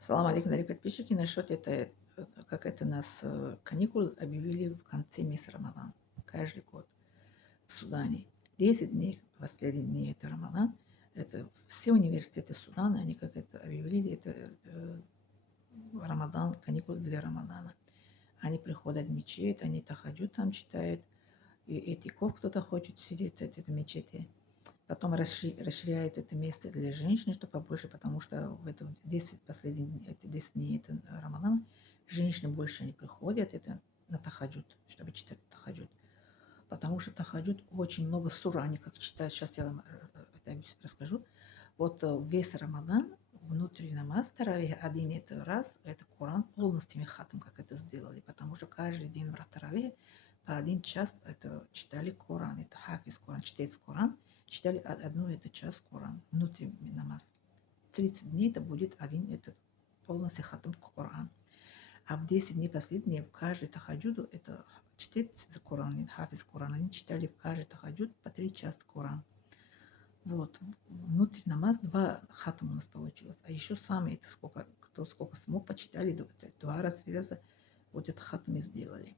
Салам алейкум, дорогие подписчики. Насчет как это нас каникул объявили в конце месяца Рамадан. Каждый год в Судане. 10 дней, последние дни это Рамадан. Это все университеты Судана, они как это объявили, это Рамадан, каникулы для Рамадана. Они приходят в мечеть, они тахаджуд там читают, и этиков кто-то хочет сидеть в этой мечети. Потом расширяют это место для женщин, что побольше, потому что в это 10 последних эти 10 дней это Рамадан, женщины больше не приходят, это на тахаджуд, чтобы читать тахаджуд. Потому что тахаджуд очень много сур, они как читают, сейчас я вам это расскажу. Вот весь Рамадан, внутренний намаз таравих, один это раз, это Коран полностью хатм, как это сделали, потому что каждый день в таравих по 1 час это читали Коран, это хафиз Коран, чтец Коран, читали одну эту час Коран, внутренний намаз. 30 дней это будет один этот полностью хатм Коран. А в 10 дней последние в каждый тахаджуду это чтец Коран, хафиз Коран, они читали в каждый тахаджуд по 3 часа Коран. Вот, внутрь намаз 2 хатам у нас получилось. А еще сами это сколько, кто сколько смог, почитали 2 раза, 3 раза вот этот хатам и сделали.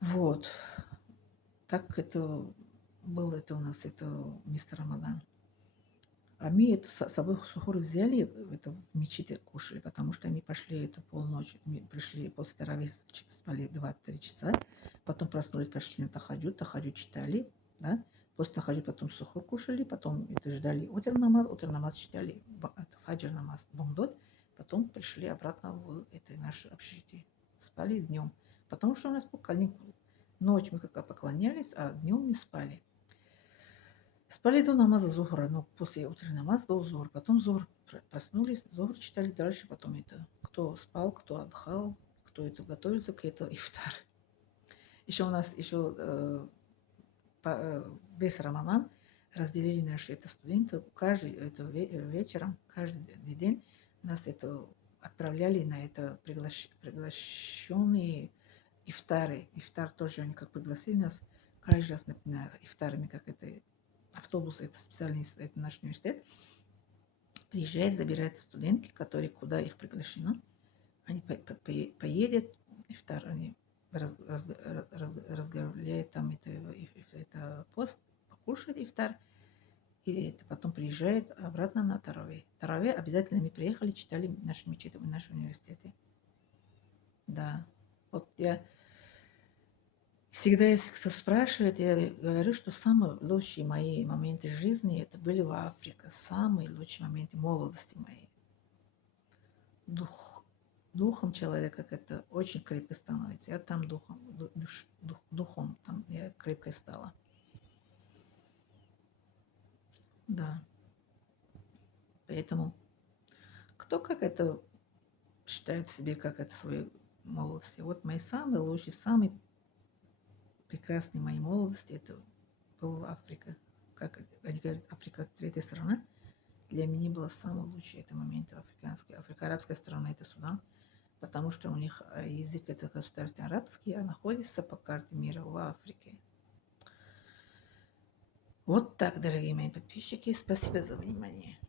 Вот. Так это было это у нас, это мистер Рамадан. А мы это с собой сухур взяли, это в мечети кушали, потому что мы пошли это полночи, мы пришли после таравих, спали 2-3 часа, потом проснулись, пошли на тахаджуд читали, да, после тахаджуд потом сухур кушали, потом это ждали утро намаз читали, это фаджр намаз, бомдот, потом пришли обратно в это наше общежитие, спали днем, потому что у нас был каникулы. Ночь мы как поклонялись, а днем не спали. Спали до намаза зухра, но после утреннего намаза до зухра. Потом зухр проснулись, зухр читали дальше, потом это кто спал, кто отдыхал, кто это готовится к этому ифтар. Еще у нас весь Рамадан разделили наши это студенты. Каждый это вечером, каждый день нас это отправляли на это приглашенные ифтары. Ифтар тоже они как пригласили нас каждый раз на ифтарами, как это автобус, это специальный, это наш университет, приезжает, забирает студентки, которые куда их приглашено, они поедут, ифтар, они разговаривают там, это пост, покушать ифтар, и это потом приезжают обратно на таравih. Таравih обязательно мы приехали, читали в нашем мечети, в нашем университете. Да. Вот я всегда, если кто спрашивает, я говорю, что самые лучшие мои моменты жизни это были в Африке, самые лучшие моменты молодости моей. Духом человека как это очень крепко становится. Я там духом там я крепкой стала. Да. Поэтому кто как это считает себе, как это свою молодость. Вот мои самые лучшие, самые прекрасные моей молодости это была Африка. Как они говорят, Африка третья страна. Для меня было самый лучший это момент африканский. Африка-арабская страна это Судан, потому что у них язык это государственный арабский, а находится по карте мира в Африке. Вот так, дорогие мои подписчики, спасибо за внимание.